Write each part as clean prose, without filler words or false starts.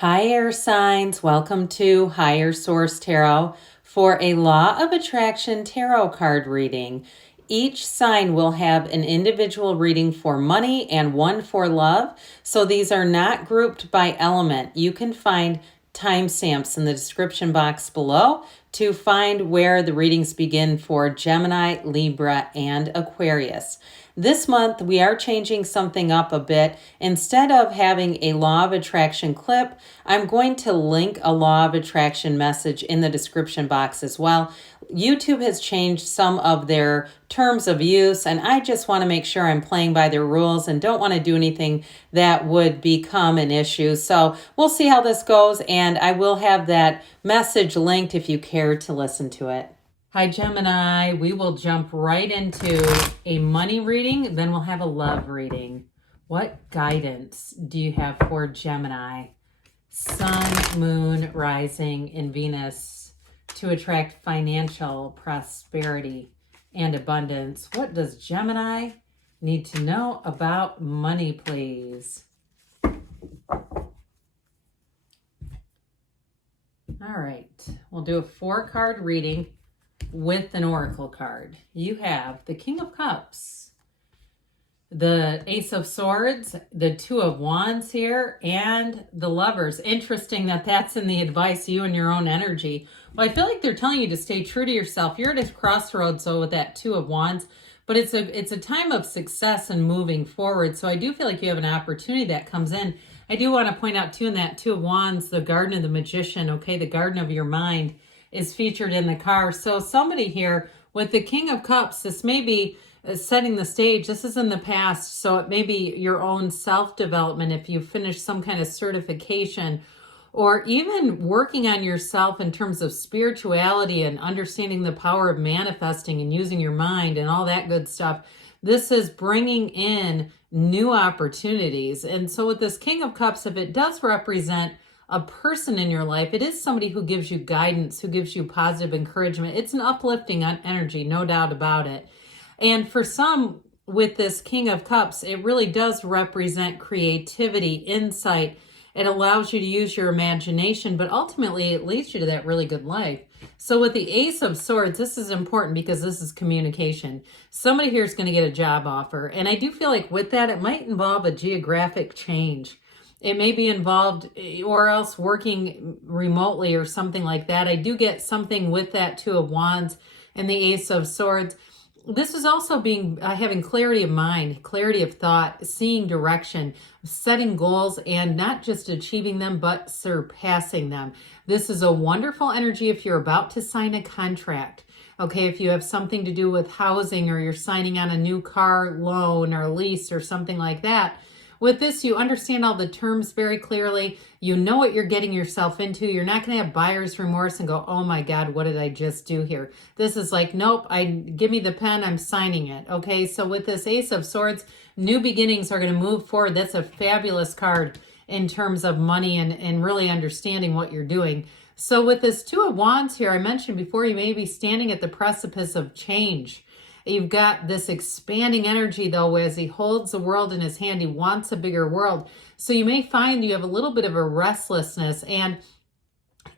Hi, air signs. Welcome to Higher Source Tarot for a Law of Attraction tarot card reading. Each sign will have an individual reading for money and one for love. So these are not grouped by element. You can find timestamps in the description box below to find where the readings begin for Gemini, Libra, and Aquarius. This month, we are changing something up a bit. Instead of having a law of attraction clip, I'm going to link a law of attraction message in the description box as well. YouTube has changed some of their terms of use, and I just want to make sure I'm playing by their rules and don't want to do anything that would become an issue. So we'll see how this goes, and I will have that message linked if you care to listen to it. Hi, Gemini. We will jump right into a money reading, then we'll have a love reading. What guidance do you have for Gemini? Sun, Moon, Rising, and Venus to attract financial prosperity and abundance. What does Gemini need to know about money, please? All right, we'll do a 4-card reading with an oracle card. You have the King of Cups, the Ace of Swords, the Two of Wands here, and the Lovers. Interesting that that's in the advice, you and your own energy. Well, I feel like they're telling you to stay true to yourself. You're at a crossroads, though, with that Two of Wands, but it's a time of success and moving forward. So I do feel like you have an opportunity that comes in. I do want to point out, too, in that Two of Wands, the Garden of the Magician, okay, the Garden of your mind is featured in the card. So somebody here with the King of Cups, this may be setting the stage. This is in the past, so it may be your own self-development if you finish some kind of certification, or even working on yourself in terms of spirituality and understanding the power of manifesting and using your mind and all that good stuff. This is bringing in new opportunities. And so with this King of Cups, if it does represent a person in your life, it is somebody who gives you guidance, who gives you positive encouragement. It's an uplifting energy, no doubt about it. And for some, with this King of Cups, it really does represent creativity, insight. It allows you to use your imagination, but ultimately it leads you to that really good life. So with the Ace of Swords, this is important because this is communication. Somebody here is going to get a job offer. And I do feel like with that, it might involve a geographic change. It may be involved or else working remotely or something like that. I do get something with that Two of Wands and the Ace of Swords. This is also being having clarity of mind, clarity of thought, seeing direction, setting goals, and not just achieving them, but surpassing them. This is a wonderful energy if you're about to sign a contract. Okay, if you have something to do with housing or you're signing on a new car loan or lease or something like that. With this, you understand all the terms very clearly. You know what you're getting yourself into. You're not going to have buyer's remorse and go, oh my God, what did I just do here? This is like, nope, give me the pen, I'm signing it. Okay, so with this Ace of Swords, new beginnings are going to move forward. That's a fabulous card in terms of money and really understanding what you're doing. So with this Two of Wands here, I mentioned before, you may be standing at the precipice of change. You've got this expanding energy, though, as he holds the world in his hand. He wants a bigger world. So you may find you have a little bit of a restlessness. And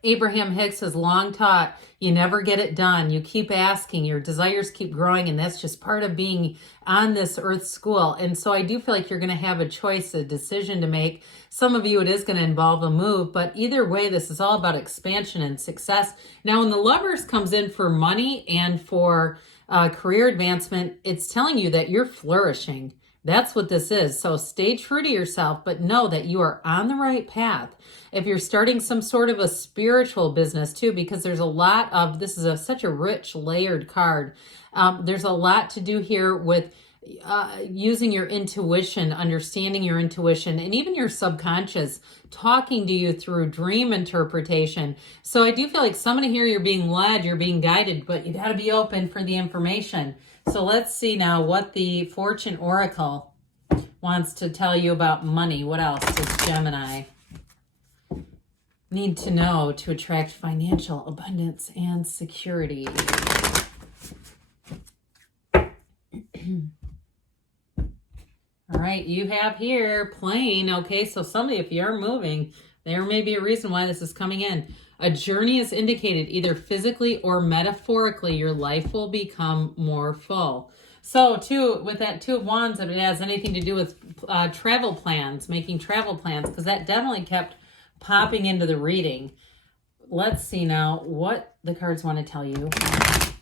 Abraham Hicks has long taught, you never get it done. You keep asking, your desires keep growing, and that's just part of being on this earth school. And so I do feel like you're going to have a choice, a decision to make. Some of you, it is going to involve a move, but either way, this is all about expansion and success. Now, when the Lovers comes in for money and for career advancement, it's telling you that you're flourishing. That's what this is. So stay true to yourself, but know that you are on the right path. If you're starting some sort of a spiritual business too, because there's a lot of, this is such a rich layered card. There's a lot to do here with using your intuition, understanding your intuition, and even your subconscious talking to you through dream interpretation. So I do feel like somebody here, you're being led, you're being guided, but you got to be open for the information. So let's see now what the Fortune Oracle wants to tell you about money. What else does Gemini need to know to attract financial abundance and security? All right, you have here plane. Okay, so somebody, if you're moving, There may be a reason why this is coming in. A journey is indicated, either physically or metaphorically. Your life will become more full. So, too, with that Two of Wands, if it has anything to do with travel plans, making travel plans, because that definitely kept popping into the reading. Let's see now what the cards want to tell you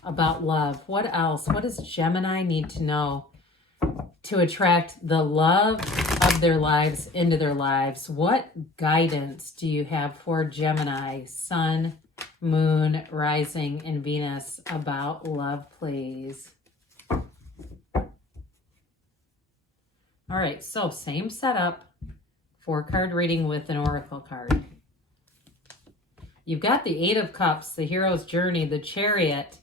about love. What else? What does Gemini need to know to attract the love of their lives into their lives? What guidance do you have for Gemini, Sun, Moon, Rising, and Venus about love, please? All right, so same setup, 4-card reading with an oracle card. You've got the Eight of Cups, the Hero's Journey, the Chariot,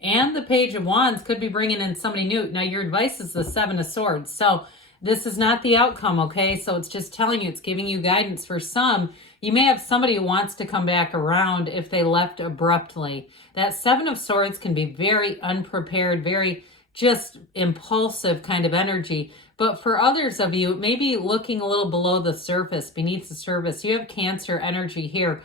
and the Page of Wands could be bringing in somebody new. Now, your advice is the Seven of Swords. So this is not the outcome, okay? So it's just telling you, it's giving you guidance. For some, you may have somebody who wants to come back around if they left abruptly. That Seven of Swords can be very unprepared, very just impulsive kind of energy. But for others of you, maybe looking a little below the surface, beneath the surface. You have Cancer energy here.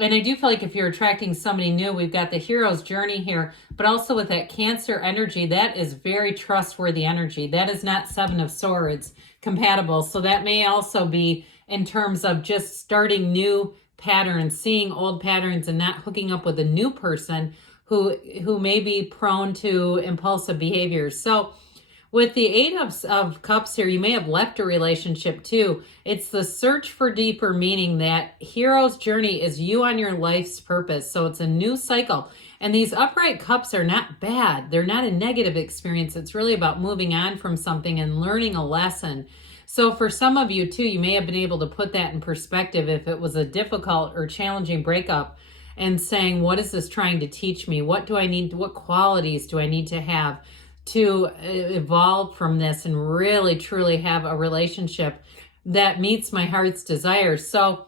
And I do feel like if you're attracting somebody new, we've got the Hero's Journey here, but also with that Cancer energy, that is very trustworthy energy. That is not Seven of Swords compatible. So that may also be in terms of just starting new patterns, seeing old patterns and not hooking up with a new person who may be prone to impulsive behaviors. So with the Eight of Cups here, you may have left a relationship too. It's the search for deeper meaning. That Hero's Journey is you on your life's purpose. So it's a new cycle. And these upright cups are not bad. They're not a negative experience. It's really about moving on from something and learning a lesson. So for some of you too, you may have been able to put that in perspective if it was a difficult or challenging breakup, and saying, what is this trying to teach me? What do I need? What qualities do I need to have to evolve from this and really truly have a relationship that meets my heart's desires? So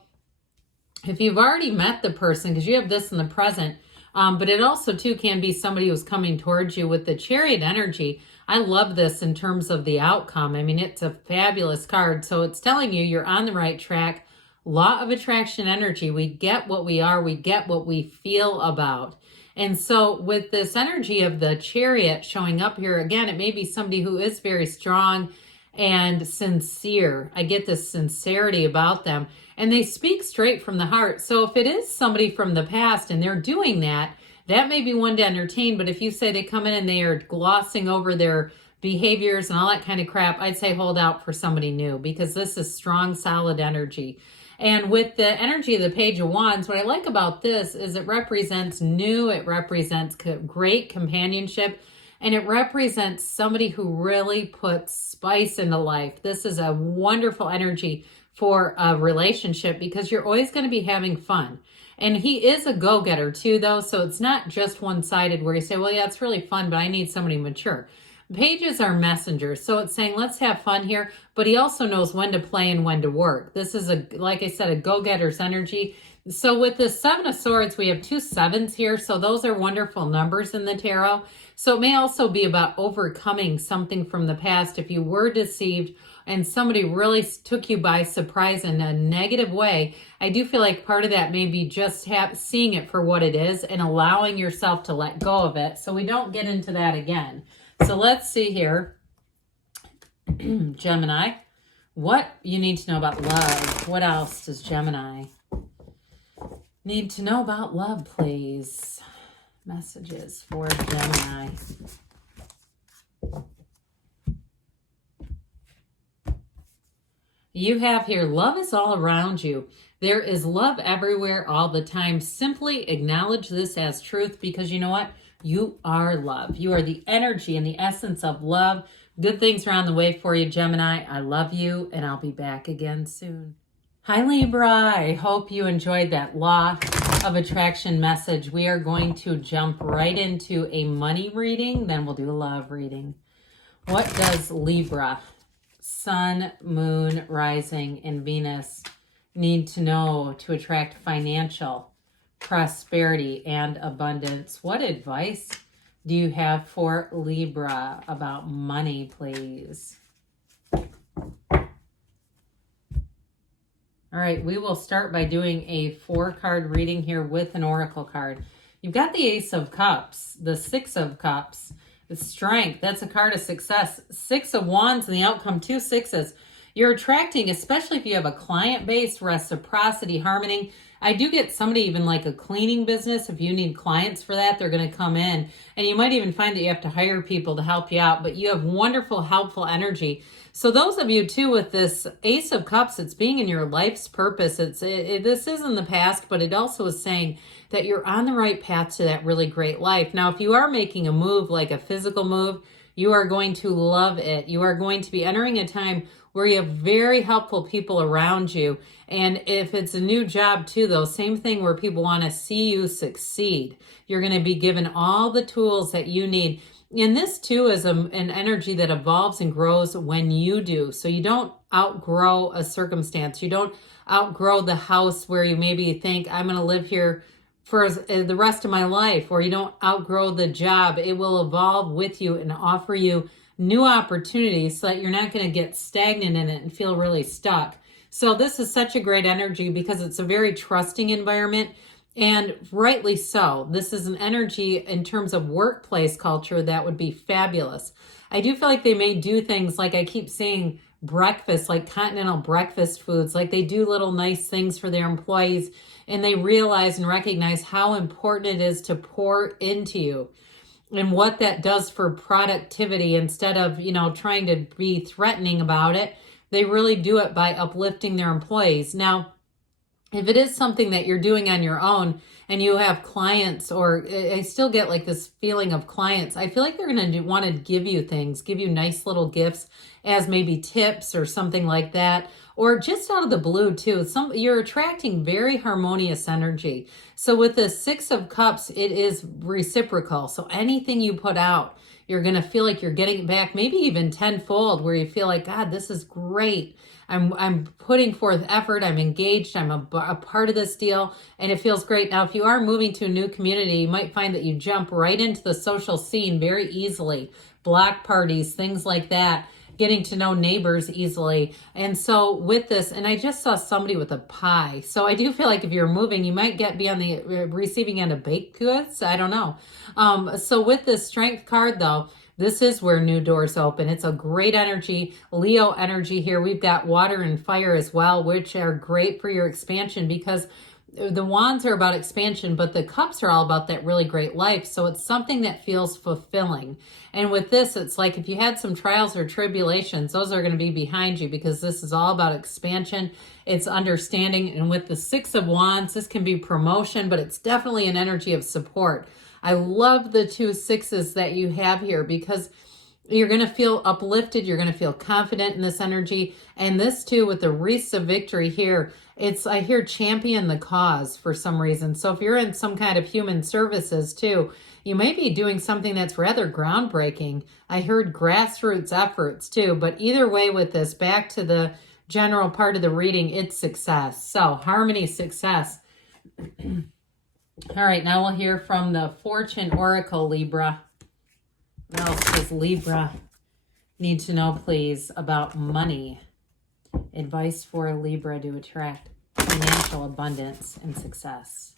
if you've already met the person, because you have this in the present, but it also too can be somebody who's coming towards you with the Chariot energy. I love this in terms of the outcome. I mean, it's a fabulous card. So it's telling you you're on the right track. Law of attraction energy. We get what we are. We get what we feel about. And so with this energy of the Chariot showing up here, again, it may be somebody who is very strong and sincere. I get this sincerity about them. And they speak straight from the heart. So if it is somebody from the past and they're doing that, that may be one to entertain. But if you say they come in and they are glossing over their behaviors and all that kind of crap, I'd say hold out for somebody new, because this is strong, solid energy. And with the energy of the Page of Wands, what I like about this is it represents new, it represents great companionship, and it represents somebody who really puts spice into life. This is a wonderful energy for a relationship because you're always going to be having fun. And he is a go-getter too, though, so it's not just one-sided where you say, well, yeah, it's really fun, but I need somebody mature. Pages are messengers, so it's saying let's have fun here, but he also knows when to play and when to work. This is, like I said, a go-getter's energy. So with the Seven of Swords, we have 2 sevens here, so those are wonderful numbers in the tarot. So it may also be about overcoming something from the past. If you were deceived and somebody really took you by surprise in a negative way, I do feel like part of that may be just seeing it for what it is and allowing yourself to let go of it so we don't get into that again. So let's see here, Gemini, what you need to know about love. What else does Gemini need to know about love, please? Messages for Gemini. You have here, love is all around you. There is love everywhere all the time. Simply acknowledge this as truth, because you know what? You are love. You are the energy and the essence of love. Good things are on the way for you, Gemini. I love you, and I'll be back again soon. Hi, Libra. I hope you enjoyed that law of attraction message. We are going to jump right into a money reading, then we'll do a love reading. What does Libra, Sun, Moon, Rising, and Venus need to know to attract financial prosperity and abundance? What advice do you have for Libra about money, please? All right, we will start by doing a 4-card reading here with an oracle card. You've got the Ace of Cups, the 6 of Cups, the Strength. That's a card of success. 6 of Wands and the outcome, 2 sixes. You're attracting, especially if you have a client base, reciprocity, harmony. I do get somebody even like a cleaning business. If you need clients for that, they're going to come in. And you might even find that you have to hire people to help you out. But you have wonderful, helpful energy. So those of you too with this Ace of Cups, it's being in your life's purpose. This is in the past, but it also is saying that you're on the right path to that really great life. Now, if you are making a move, like a physical move, you are going to love it. You are going to be entering a time where you have very helpful people around you. And if it's a new job too, though, same thing where people want to see you succeed. You're going to be given all the tools that you need. And this too is an energy that evolves and grows when you do. So you don't outgrow a circumstance. You don't outgrow the house where you maybe think, I'm going to live here for the rest of my life, or you don't outgrow the job. It will evolve with you and offer you new opportunities so that you're not going to get stagnant in it and feel really stuck. So this is such a great energy because it's a very trusting environment. And rightly so. This is an energy in terms of workplace culture that would be fabulous. I do feel like they may do things like I keep saying breakfast, like continental breakfast foods, like they do little nice things for their employees and they realize and recognize how important it is to pour into you and what that does for productivity instead of, trying to be threatening about it. They really do it by uplifting their employees. Now, if it is something that you're doing on your own and you have clients, or I still get like this feeling of clients, I feel like they're going to want to give you things, give you nice little gifts as maybe tips or something like that, or just out of the blue too. You're attracting very harmonious energy. So with the 6 of Cups, it is reciprocal. So anything you put out, you're going to feel like you're getting it back, maybe even tenfold, where you feel like, God, this is great. I'm putting forth effort. I'm engaged. I'm a part of this deal, and it feels great. Now, if you are moving to a new community, you might find that you jump right into the social scene very easily. Block parties, things like that. Getting to know neighbors easily. And so with this, and I just saw somebody with a pie. So I do feel like if you're moving, you might be on the receiving end of baked goods. I don't know. So with this Strength card though, this is where new doors open. It's a great energy, Leo energy here. We've got water and fire as well, which are great for your expansion because the wands are about expansion, but the cups are all about that really great life. So it's something that feels fulfilling. And with this, it's like if you had some trials or tribulations, those are going to be behind you because this is all about expansion. It's understanding. And with the 6 of Wands, this can be promotion, but it's definitely an energy of support. I love the 2 sixes that you have here because you're going to feel uplifted. You're going to feel confident in this energy. And this too, with the wreaths of victory here, I hear champion the cause for some reason. So if you're in some kind of human services too, you may be doing something that's rather groundbreaking. I heard grassroots efforts too, but either way with this, back to the general part of the reading, it's success. So harmony, success. All right, now we'll hear from the Fortune Oracle, Libra. What else does Libra need to know, please, about money? Advice for Libra to attract financial abundance and success.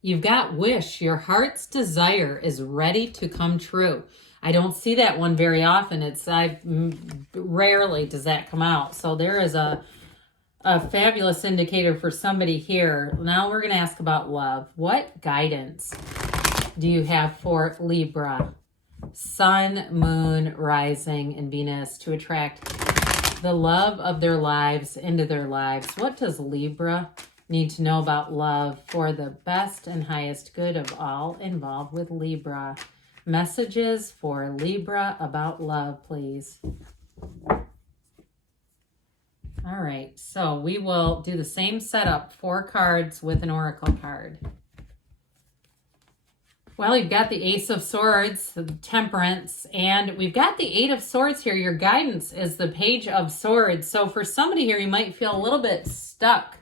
You've got wish. Your heart's desire is ready to come true. I don't see that one very often. Rarely does that come out. So there is a fabulous indicator for somebody here. Now we're going to ask about love. What guidance do you have for Libra? Sun, moon, rising, and Venus to attract the love of their lives into their lives. What does Libra need to know about love for the best and highest good of all involved with Libra? Messages for Libra about love, please. All right, so we will do the same setup, 4 cards with an oracle card. Well, you've got the Ace of Swords, the Temperance, and we've got the 8 of Swords here. Your guidance is the Page of Swords. So for somebody here, you might feel a little bit stuck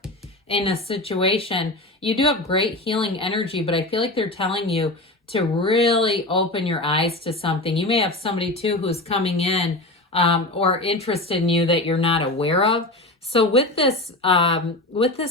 in a situation. You do have great healing energy, but I feel like they're telling you to really open your eyes to something. You may have somebody too who's coming in or interested in you that you're not aware of. So with this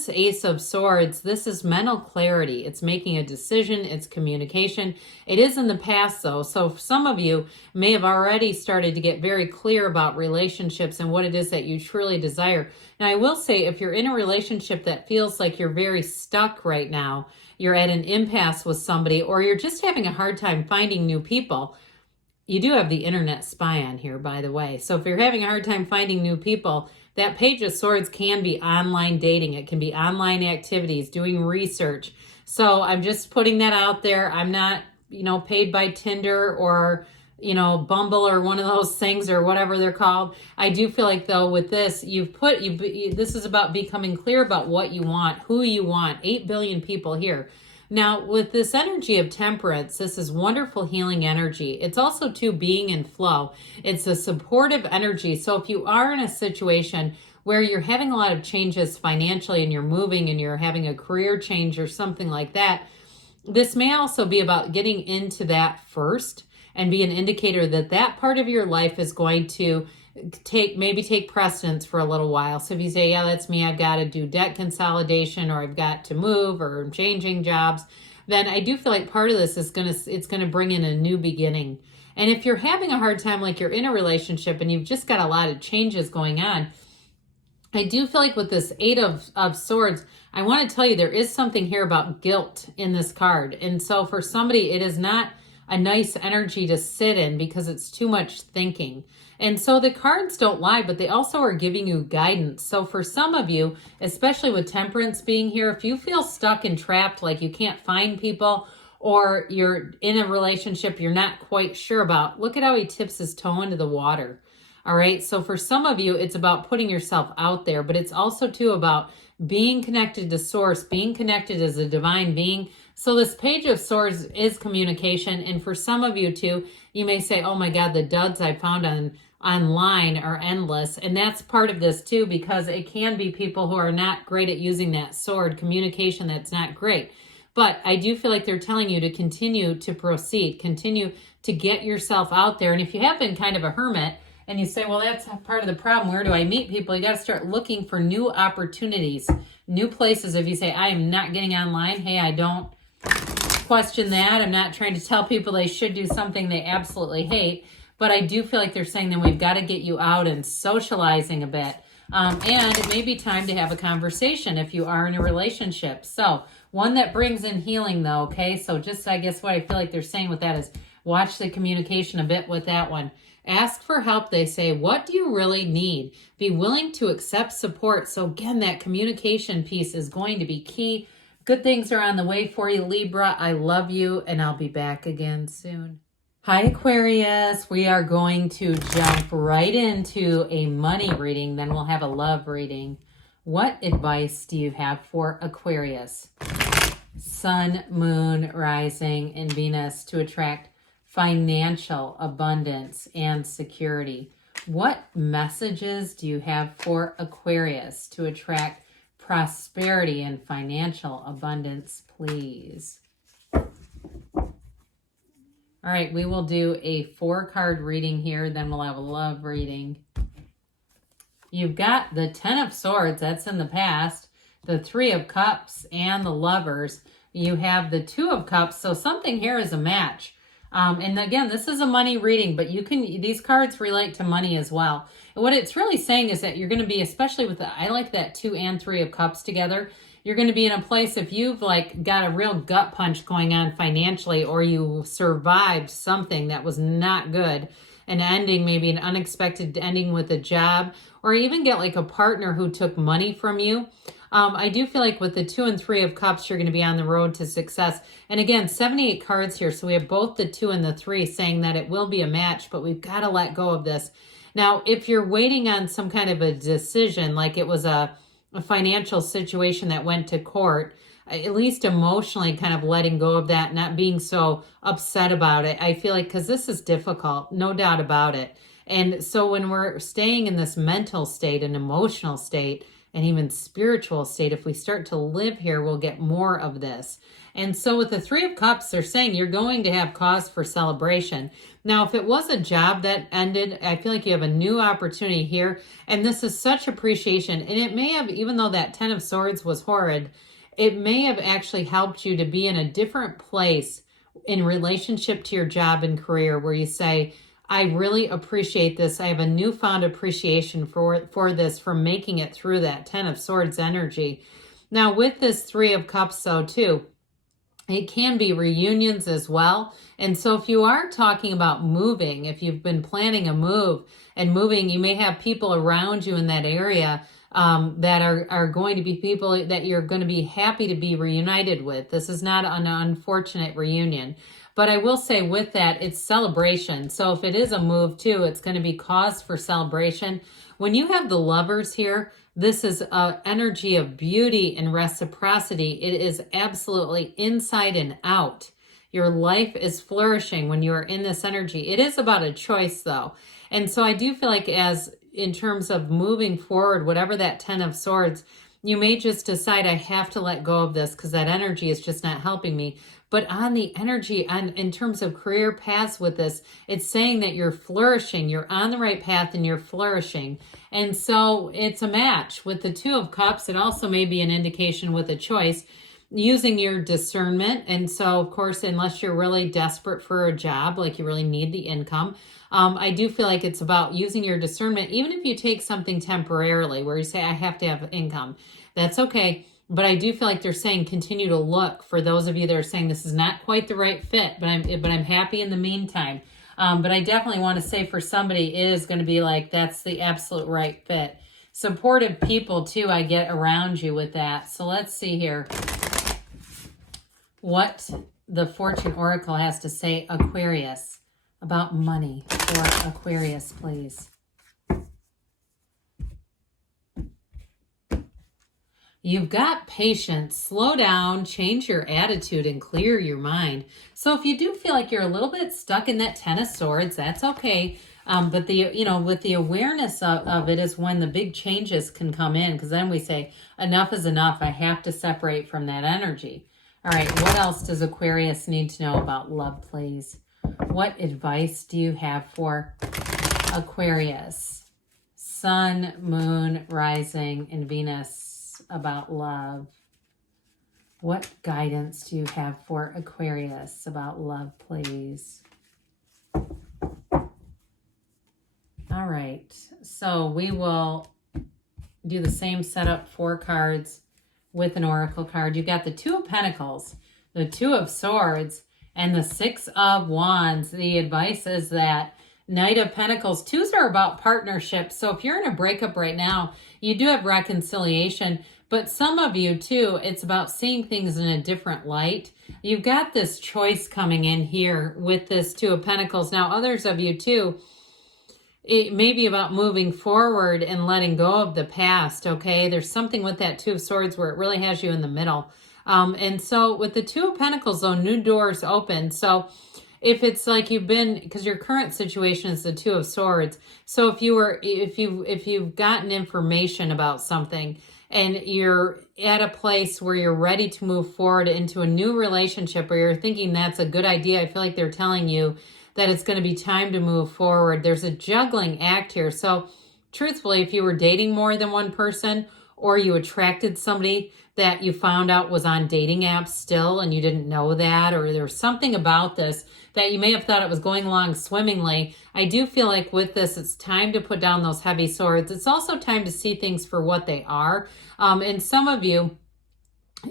Ace of Swords, this is mental clarity. It's making a decision. It's communication. It is in the past, though. So some of you may have already started to get very clear about relationships and what it is that you truly desire. Now, I will say, if you're in a relationship that feels like you're very stuck right now, you're at an impasse with somebody, or you're just having a hard time finding new people. You do have the internet spy on here, by the way. So if you're having a hard time finding new people, that Page of Swords can be online dating. It can be online activities, doing research. So I'm just putting that out there. I'm not, paid by Tinder or, Bumble or one of those things or whatever they're called. I do feel like, though, with this, this is about becoming clear about what you want, who you want. 8 billion people here. Now, with this energy of temperance, this is wonderful healing energy. It's also, too, being in flow. It's a supportive energy. So if you are in a situation where you're having a lot of changes financially and you're moving and you're having a career change or something like that, this may also be about getting into that first and be an indicator that that part of your life is going to take precedence for a little while. So if you say, yeah, that's me, I've got to do debt consolidation, or I've got to move, or I'm changing jobs, then I do feel like part of this is it's going to bring in a new beginning. And if you're having a hard time, like you're in a relationship and you've just got a lot of changes going on, I do feel like with this Eight of Swords, I want to tell you there is something here about guilt in this card. And so for somebody, it is not a nice energy to sit in because it's too much thinking. And so the cards don't lie, but they also are giving you guidance. So for some of you, especially with temperance being here, if you feel stuck and trapped, like you can't find people, or you're in a relationship you're not quite sure about, look at how he tips his toe into the water. All right. So for some of you, it's about putting yourself out there, but it's also too about being connected to source, being connected as a divine being. So this Page of Swords is communication. And for some of you too, you may say, oh my God, the duds I found online are endless. And that's part of this too, because it can be people who are not great at using that sword, communication that's not great. But I do feel like they're telling you to continue to proceed, continue to get yourself out there. And if you have been kind of a hermit and you say, well, that's part of the problem, where do I meet people? You got to start looking for new opportunities, new places. If you say, I am not getting online, hey, I don't question that. I'm not trying to tell people they should do something they absolutely hate. But I do feel like they're saying that we've got to get you out and socializing a bit. And it may be time to have a conversation if you are in a relationship. So one that brings in healing, though, okay? So just, I guess what I feel like they're saying with that is watch the communication a bit with that one. Ask for help, they say. What do you really need? Be willing to accept support. So again, that communication piece is going to be key. Good things are on the way for you, Libra. I love you, and I'll be back again soon. Hi, Aquarius. We are going to jump right into a money reading. Then we'll have a love reading. What advice do you have for Aquarius? Sun, Moon, Rising, and Venus to attract financial abundance and security. What messages do you have for Aquarius to attract prosperity and financial abundance, please? All right, we will do a 4-card reading here, then we'll have a love reading. You've got the 10 of Swords, that's in the past, the 3 of Cups, and the Lovers. You have the 2 of Cups, so something here is a match. And again, this is a money reading, but these cards relate to money as well. And what it's really saying is that you're going to be, especially with I like that 2 and 3 of Cups together, you're going to be in a place, if you've got a real gut punch going on financially, or you survived something that was not good, an ending, maybe an unexpected ending with a job, or even get a partner who took money from you. I do feel like with the 2 and 3 of Cups, you're going to be on the road to success. And again, 78 cards here. So we have both the 2 and the 3 saying that it will be a match, but we've got to let go of this. Now, if you're waiting on some kind of a decision, like it was a financial situation that went to court, at least emotionally kind of letting go of that, not being so upset about it. I feel like, because this is difficult, no doubt about it. And so when we're staying in this mental state, an emotional state, and even spiritual state. If we start to live here, we'll get more of this. And so with the Three of Cups, they're saying you're going to have cause for celebration. Now, if it was a job that ended, I feel like you have a new opportunity here. And this is such appreciation. And it may have, even though that Ten of Swords was horrid, it may have actually helped you to be in a different place in relationship to your job and career, where you say, I really appreciate this. I have a newfound appreciation for this, for making it through that Ten of Swords energy. Now, with this Three of Cups, though, too, it can be reunions as well. And so if you are talking about moving, if you've been planning a move and moving, you may have people around you in that area that are going to be people that you're going to be happy to be reunited with. This is not an unfortunate reunion. But I will say with that, it's celebration. So if it is a move too, it's going to be cause for celebration. When you have the Lovers here, this is an energy of beauty and reciprocity. It is absolutely inside and out. Your life is flourishing when you are in this energy. It is about a choice though. And so I do feel like in terms of moving forward, whatever that Ten of Swords, you may just decide, I have to let go of this because that energy is just not helping me. But on the energy, in terms of career paths with this, it's saying that you're flourishing, you're on the right path and you're flourishing. And so it's a match. With the Two of Cups, it also may be an indication with a choice, using your discernment. And so, of course, unless you're really desperate for a job, like you really need the income, I do feel like it's about using your discernment. Even if you take something temporarily where you say, I have to have income, that's okay. But I do feel like they're saying continue to look, for those of you that are saying this is not quite the right fit, but I'm happy in the meantime. But I definitely want to say for somebody is going to be like, that's the absolute right fit. Supportive people too, I get around you with that. So let's see here what the Fortune Oracle has to say, Aquarius, about money for Aquarius, please. You've got patience. Slow down, change your attitude, and clear your mind. So if you do feel like you're a little bit stuck in that Ten of Swords, that's okay. But with the awareness of it is when the big changes can come in, because then we say, enough is enough. I have to separate from that energy. All right, what else does Aquarius need to know about love, please? What advice do you have for Aquarius? Sun, Moon, Rising, and Venus about love. What guidance do you have for Aquarius about love, please? All right, so we will do the same setup, 4 cards with an oracle card. You've got the Two of Pentacles, the Two of Swords, and the Six of Wands. The advice is that Knight of Pentacles. 2s are about partnership. So if you're in a breakup right now, you do have reconciliation. But some of you too, it's about seeing things in a different light. You've got this choice coming in here with this Two of Pentacles. Now others of you too, it may be about moving forward and letting go of the past, okay? There's something with that Two of Swords where it really has you in the middle. And so with the Two of Pentacles, though, new doors open. So if it's like you've been, because your current situation is the Two of Swords. So if you've gotten information about something and you're at a place where you're ready to move forward into a new relationship, or you're thinking that's a good idea, I feel like they're telling you that it's going to be time to move forward. There's a juggling act here. So truthfully, if you were dating more than one person, or you attracted somebody that you found out was on dating apps still and you didn't know that, or there's something about this that you may have thought it was going along swimmingly, I do feel like with this, it's time to put down those heavy swords. It's also time to see things for what they are. And some of you,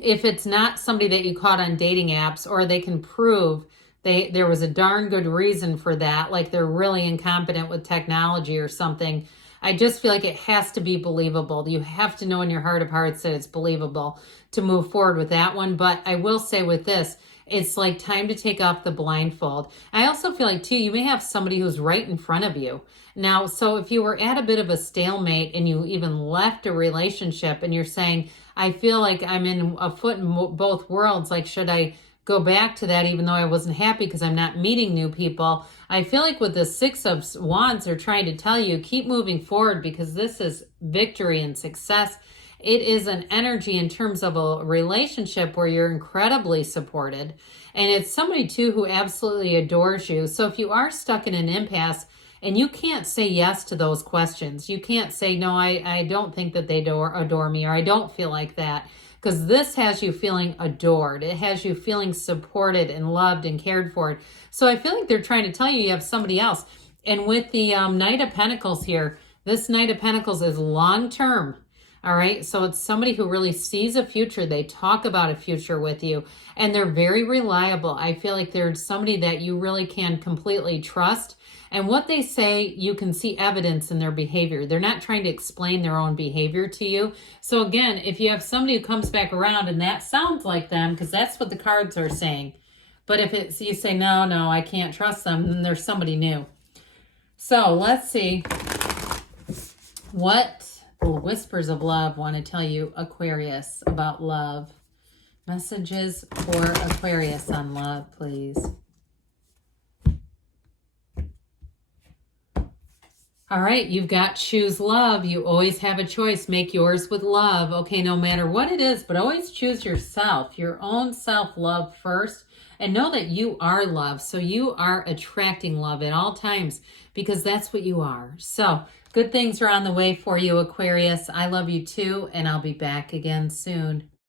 if it's not somebody that you caught on dating apps, or they can prove there was a darn good reason for that, like they're really incompetent with technology or something, I just feel like it has to be believable. You have to know in your heart of hearts that it's believable to move forward with that one. But I will say with this, it's like time to take off the blindfold. I also feel like too, you may have somebody who's right in front of you. Now, so if you were at a bit of a stalemate and you even left a relationship and you're saying, I feel like I'm in a foot in both worlds, like should I go back to that even though I wasn't happy because I'm not meeting new people? I feel like with the Six of Wands, they're trying to tell you, keep moving forward, because this is victory and success. It is an energy in terms of a relationship where you're incredibly supported. And it's somebody too who absolutely adores you. So if you are stuck in an impasse and you can't say yes to those questions, you can't say, no, I don't think that they adore me, or I don't feel like that. Because this has you feeling adored. It has you feeling supported and loved and cared for. So I feel like they're trying to tell you have somebody else. And with the Knight of Pentacles here, this Knight of Pentacles is long-term. All right, so it's somebody who really sees a future. They talk about a future with you, and they're very reliable. I feel like they're somebody that you really can completely trust. And what they say, you can see evidence in their behavior. They're not trying to explain their own behavior to you. So again, if you have somebody who comes back around and that sounds like them, because that's what the cards are saying. But if it's you say, no, I can't trust them, then there's somebody new. So let's see what the whispers of love want to tell you, Aquarius, about love. Messages for Aquarius on love, please. All right, you've got choose love. You always have a choice. Make yours with love. Okay, no matter what it is, but always choose yourself, your own self-love first. And know that you are love. So you are attracting love at all times because that's what you are. So good things are on the way for you, Aquarius. I love you too, and I'll be back again soon.